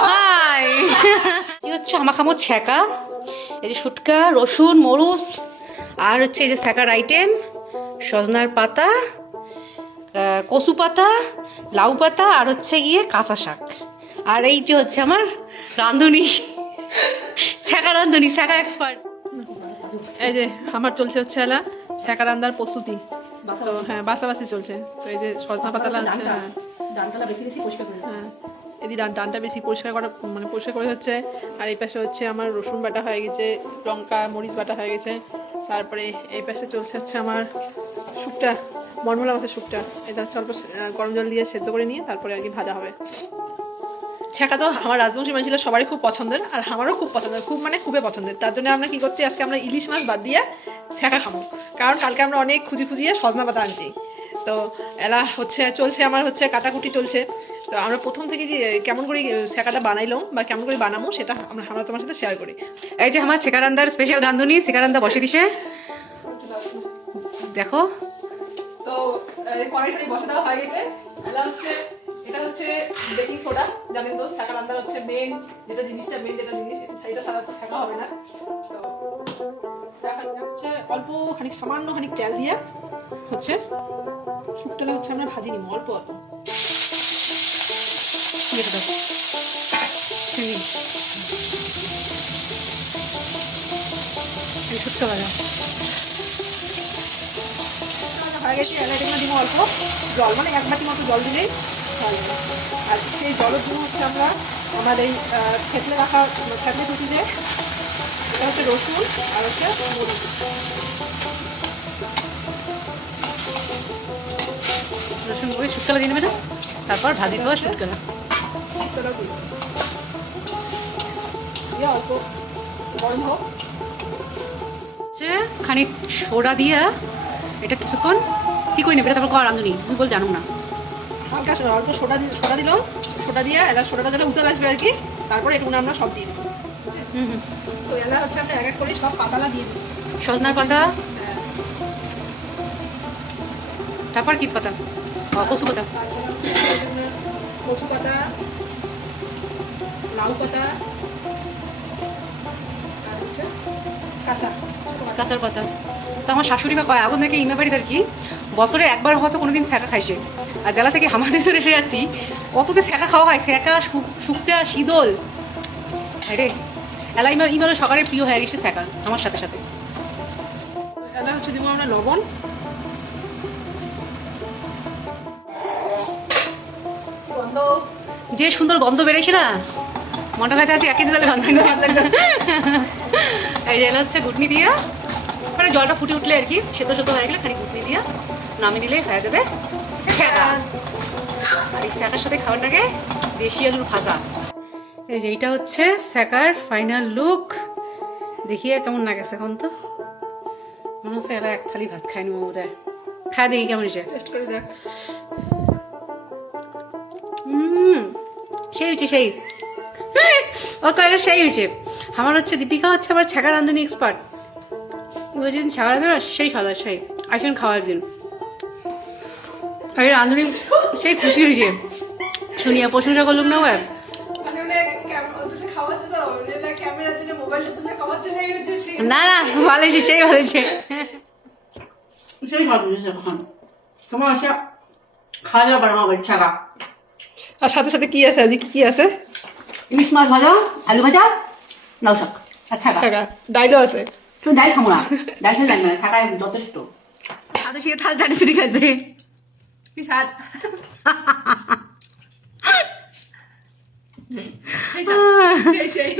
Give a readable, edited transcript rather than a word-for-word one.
High কি হচ্ছে আমাখামো ছ্যাঁকা, এই যে শুটকা, রসুন, মরুচ, আর হচ্ছে এই যে ছ্যাঁকার আইটেম, সজনার পাতা, কচু পাতা, লাউ পাতা, আর হচ্ছে গিয়ে কাঁচা শাক। আর এইটি হচ্ছে আমার রাঁধুনি, ছ্যাঁকা রাঁধুনি, ছ্যাঁকা এক্সপার্ট। এই যে আমার চলছে হচ্ছে এলা ছ্যাঁকা রান্নার প্রস্তুতি। তো হ্যাঁ, বাসাবাসি চলছে। তো এই যে সজনা পাতা লাগছে, হ্যাঁ ডানটা বেশি বেশি পরিষ্কার করে, হ্যাঁ এদিকে ডানটা বেশি পরিষ্কার করা, মানে পরিষ্কার করে হচ্ছে। আর এই পাশে হচ্ছে আমার রসুন বাটা হয়ে গেছে, লঙ্কা মরিচ বাটা হয়ে গেছে। তারপরে এই পাশে চলছে হচ্ছে আমার শুকটা, মরমলা মাছের শুকটা। এটা হচ্ছে অল্প গরম জল দিয়ে সেদ্ধ করে নিয়ে তারপরে আর কি ভাজা হবে। ছ্যাঁকা তো আমার রাজবংশী মানুষ সবারই খুব পছন্দের, আর আমারও খুব পছন্দের, খুব মানে খুবই পছন্দের। তার জন্য আমরা কি করছি, আজকে আমরা ইলিশ মাছ বাদ দিয়ে ছ্যাঁকা খাবো। কারণ কালকে আমরা অনেক খুঁজিয়ে সজনা পাতা আনছি। তো এলা হচ্ছে চলছে আমার হচ্ছে কাটাকুটি চলছে। তো আমরা প্রথম থেকে যে কেমন করে ছ্যাঁকাটা বানাইলাম বা কেমন করে বানাবো সেটা আমরা তোমার সাথে শেয়ার করি। এই যে আমার ছ্যাঁকা রান্দার স্পেশাল রাঁধুনি, ছ্যাঁকা রান্দা বসে দিছে দেখো। তো কড়াই বসে দেওয়া হয়ে গেছে। এলা হচ্ছে, এটা হচ্ছে বেকিং সোডা, জানেন তো ছ্যাঁকা রান্নার হচ্ছে মেন যেটা জিনিস সেইটা ছাড়া হচ্ছে ছ্যাঁকা হবে না। তো দেখা হচ্ছে অল্প খানিক সামান্য খানিক তেল দিয়ে হচ্ছে শুকটাকে হচ্ছে আমরা ভাজি নিব অল্প অল্প। শুটকা ভাজা হয়ে গেছে। এলাইটা দিব অল্প জল, মানে 1 বাটি মতো জল দিলেই ভালো। আর সেই জলের জন্য হচ্ছে আমরা আমার এই থেতলে রাখা থেতলে কুচি যে এটা হচ্ছে রসুন আর হচ্ছে মরিচ। রসুন মরিচ শুটকালা দিয়ে নেবে না, তারপর ভাজি খাওয়া শুটকালা অল্প গরম হোক, খানিক সোডা দিয়া এটা কিছুক্ষণ কি করে নেবে, তারপর কর রাঁধুনি তুমি বল জানো না। হালকা অল্প সোডা দিল, সোডা দিয়ে এলা সোডাটা যেন উতল আসবে আর কি। তারপরে এটুকু আমরা সব দিয়ে দেবো। তো এলা হচ্ছে আমরা এক এক করে সব পাতালা দিয়ে দিই। সজনার পাতা, তারপর কি পাতা, কচু পাতা, কচু পাতা, লাউ পাতা, আর হচ্ছে কাঁচার পাতা। তো আমার শাশুড়ি বা কয় আগুন থেকে ইমে বাড়িতে আর কি বছরে একবার হয়তো কোনোদিন ছ্যাঁকা খাইছে। আর জেলা থেকে আমাদের চলে এসে যাচ্ছি, কততে ছ্যাঁকা খাওয়া হয়, ছ্যাঁকা শুকটা শীতল। আরে এলা ইমারও সকালের প্রিয় হয়ে গেছে ছ্যাঁকা আমার সাথে সাথে। এলা হচ্ছে দিব আমরা লবণ, যে সুন্দর গন্ধ বেরিয়েছে না, মনটা কাছে আছে 1 কেজি জলে ভাত। এই যে এলা হচ্ছে ঘুটনি দিয়া, মানে জলটা ফুটে উঠলে আর কি সেদ্ধ হয়ে গেলে খানিক ঘুটনি দিয়া নামিয়ে দিলে হয়ে যাবে ছ্যাঁকা। আর এই ছ্যাঁকার সাথে খাবারটাকে দেশি আলুর ভাজা। এই যে এইটা হচ্ছে ছ্যাঁকার ফাইনাল লুক। দেখিয়ে কেমন লাগেছে এখন, তো মনে হচ্ছে এলা 1 থালি ভাত খাই নেবো বোধ হয়। খায় দেখি কেমন হয়েছে, টেস্ট করে দেখ। সেই হয়েছে সেই ও করে সেই হয়েছে। আমার হচ্ছে দীপিকা হচ্ছে আমার ছ্যাঁকা রাঁধুনি এক্সপার্ট। ওই যেদিন ছ্যাঁকা রাঁধুনি সেই সাদা সেই আসেন খাওয়া একদিন। এই রাঁধুনি সেই খুশি হয়েছে শুনিয়া, প্রশংসা করলুম না ওর। না না ভালো হয়েছে, সেই ভালো হয়েছে, সেই ভালো হয়েছে। এখন তোমার আসে খাওয়া যাওয়া পারো আমার ছ্যাঁকা। আর সাথে সাথে কি আছে, আজকে কি আছে? ইলিশ মাছ ভাজা, আলু ভাজা, লাউ শাক, আচ্ছা ডাইলও আছে। তুমি ডাল খাবো না, ডাল খেলে লাগবে না, শাকায় যথেষ্ট। আদৌ সে থাল চাটি ছুটি খাচ্ছে কি স্বাদ। সেই